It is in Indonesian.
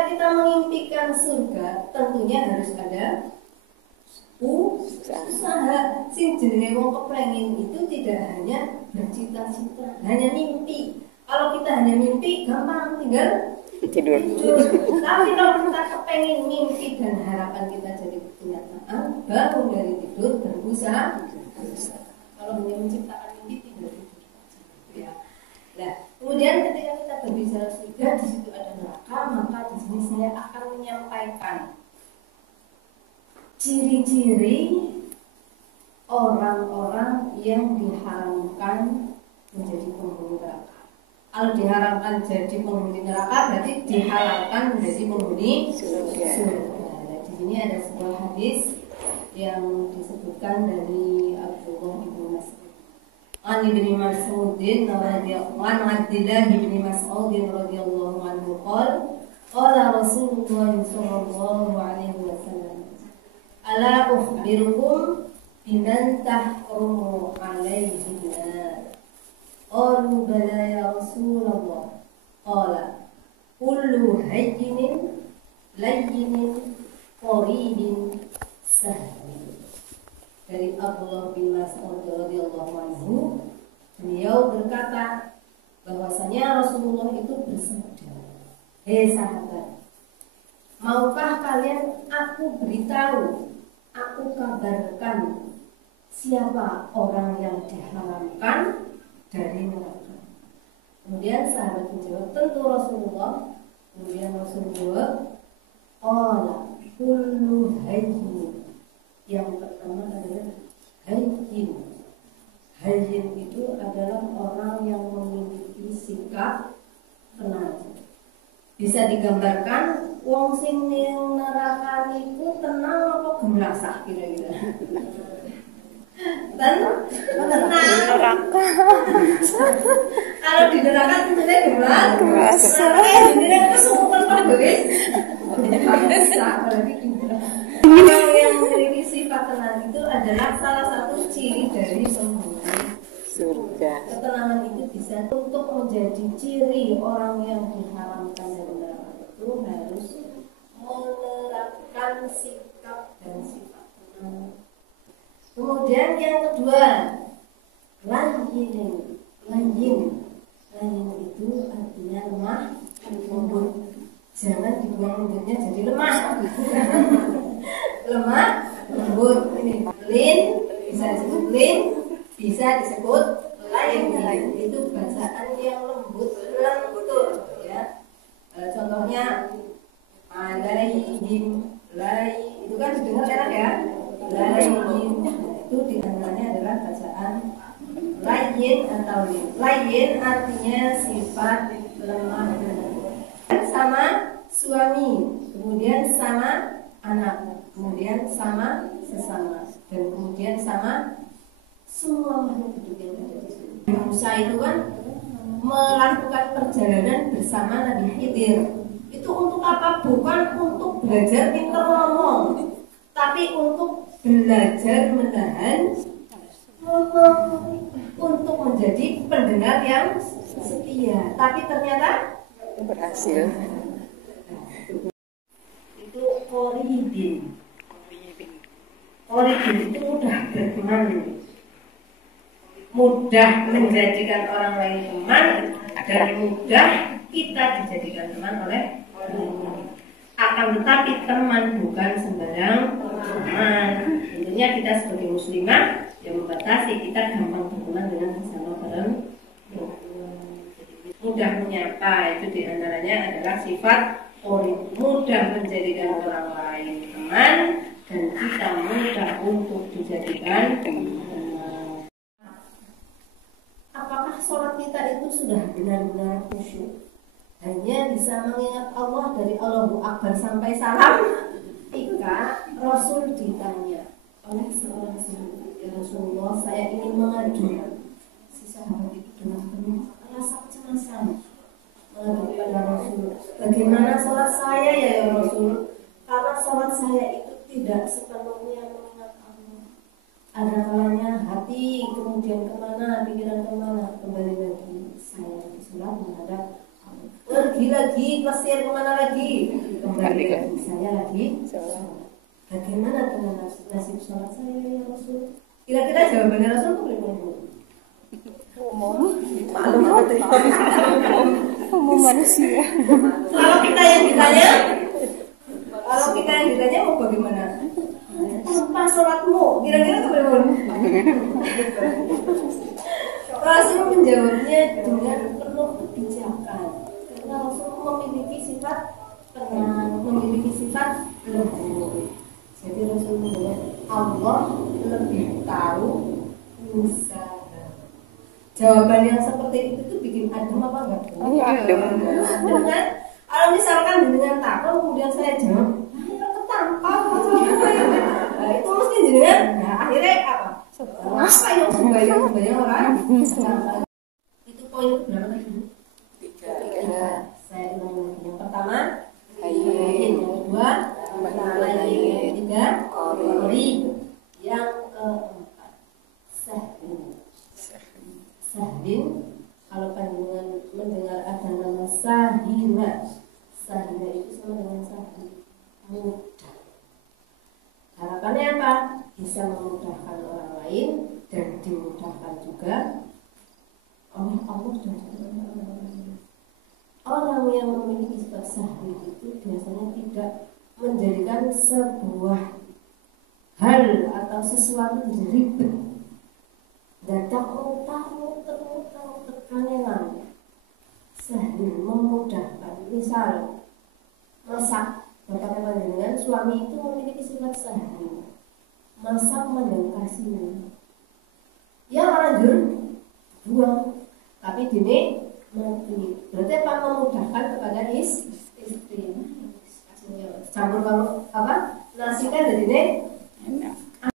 ketika kita mengimpikan surga, tentunya harus ada usaha. Sing jenenge wong kepengin itu tidak hanya bercita-cita, hanya mimpi. Kalau kita hanya mimpi, gampang tinggal tidur. Tapi kalau kita kepengin mimpi dan harapan kita jadi kenyataan, bangun dari tidur berusaha. Kalau hanya menciptakan mimpi tidak tidur. Ya. Nah, kemudian ketika kita berbicara surga, di situ ada neraka, maka di sini saya akan menyampaikan ciri-ciri orang-orang yang diharamkan menjadi penghuni neraka. Kalau diharamkan jadi penghuni neraka, berarti dihalalkan menjadi penghuni surga. Nah, di sini ada sebuah hadis yang disebutkan dari Abdullah bin Mas'ud. An ibni Mas'udin radhiyallahu anhu qala Rasulullah sallallahu alaihi wasallam, ala ukhbirukum biman tahrumu alaihi nar. Qalu bala ya Rasulullah. Qala kullu hayyinin layyinin qaribin sahli. Dari Abdullah bin Mas'ud radhiyallahu anhu, beliau berkata bahwasanya Rasulullah itu bersabda, "Hei sahabat, maukah kalian aku beritahu, aku kabarkan siapa orang yang diharamkan dari neraka?" Kemudian sahabat menjawab, "Tentu Rasulullah." Kemudian Rasul menjawab, "Qala kullu hayyin." Yang pertama adalah hayyin. Hayyin itu adalah orang yang memiliki sikap tenang. Bisa digambarkan wong sing ning neraka niku tenang apa gemlasah kira-kira? Tenang. Kalau di neraka tentunya gemlasah. Di neraka kesukupan Pak guys. Orang yang memiliki sifat tenang itu adalah salah satu ciri dari penghuni surga. Ketenangan itu bisa untuk menjadi ciri orang yang diharamkan dari neraka itu harus menerapkan sikap dan sifat tenang. Kemudian yang kedua, layyin. Layyin itu artinya lemah, lembut. Jangan dibuang lembutnya jadi lemah. Lemah, lembut. Ini lin, bisa disebut lin, bisa disebut lain. Itu bacaan yang lembut, lentur, ya. Contohnya alaihim, lai, itu kan didengar enak ya. Alaihim, itu diantaranya adalah bacaan layin atau lin. Layin artinya sifat lemah dan lembut. Sama suami, kemudian sama anak, kemudian sama sesama, dan kemudian sama semua makhluk hidup yang ada di sini. Musa itu kan melakukan perjalanan bersama Nabi Khidir. Itu untuk apa? Bukan untuk belajar pintar ngomong, tapi untuk belajar menahan ngomong, untuk menjadi pendengar yang setia. Tapi ternyata berhasil. Itu Qoribin itu mudah berteman, mudah menjadikan orang lain teman, dan mudah kita dijadikan teman oleh orang lain. Akan tetapi teman bukan sembarang teman. Tentunya kita sebagai muslimah yang membatasi, kita gampang berteman dengan sesama perempuan. Mudah menyapa, itu diantaranya adalah sifat qorib, mudah menjadikan orang lain teman, dan kita mudah untuk dijadikan teman. Apakah sholat kita itu sudah benar-benar khusyuk? Hanya bisa mengingat Allah dari Allahu Akbar sampai salam? Ketika Rasul ditanya oleh seorang sahabat, "Ya Rasulullah, saya ingin mengadu." Si sahabat itu dengan penuh rasa kecemasan mengadu kepada Rasul, "Bagaimana sholat saya ya Rasul? Karena sholat saya itu tidak sepenuhnya mengingat Allah. Ada kalanya hati kemudian kemana, pikiran kemana, kembali lagi saya di sholat menghadap Allah. Pergi lagi, pasir kemana lagi? saya lagi sholat. Bagaimana dengan nasib sholat saya ya Rasul? Kira-kira jawabannya Rasul itu bagaimana? Umum manusia. Kalau kita yang ditanya mau bagaimana? Tanpa sholatmu, kira-kira itu bagaimana? Rasul menjawabnya dengan penuh kebijakan. Karena Rasul memiliki sifat tenang, memiliki sifat lembut. Jadi Rasul menjawab, Allah lebih tahu usaha. Jawaban yang seperti itu tuh bikin adem apa enggak? Adem. Adem kan? Kalau misalkan dengan takut kemudian saya jawab, ayo ketampar. Nah itu mesti jenengan. Nah akhirnya apa? Apa yang sembahyang orang? Itu poin berapa tadi? 3. Saya ulang lagi. Yang pertama, hayyin. Yang kedua, lain. Yang ketiga, qarib. Yang keempat, sahlin. Sahlin, kalau panjenengan mendengar ada nama Sahina, Sahina itu sama dengan sahlin, mudah. Harapannya apa? Bisa memudahkan orang lain dan dimudahkan juga oleh Allah dan orang lain. Orang yang memiliki sifat sahlin itu biasanya tidak menjadikan sebuah hal atau sesuatu jadi ribet. Datang muter kangenan. Sahlin memudahkan. Misal masak, bapak panjenengan suami itu memiliki sifat sahlin. Masak mandang kasih. Ya lanjut buang. Tapi dini mati. Berarti apa memudahkan kepada istri. Campur kalau apa? Nasi kan jadi enak.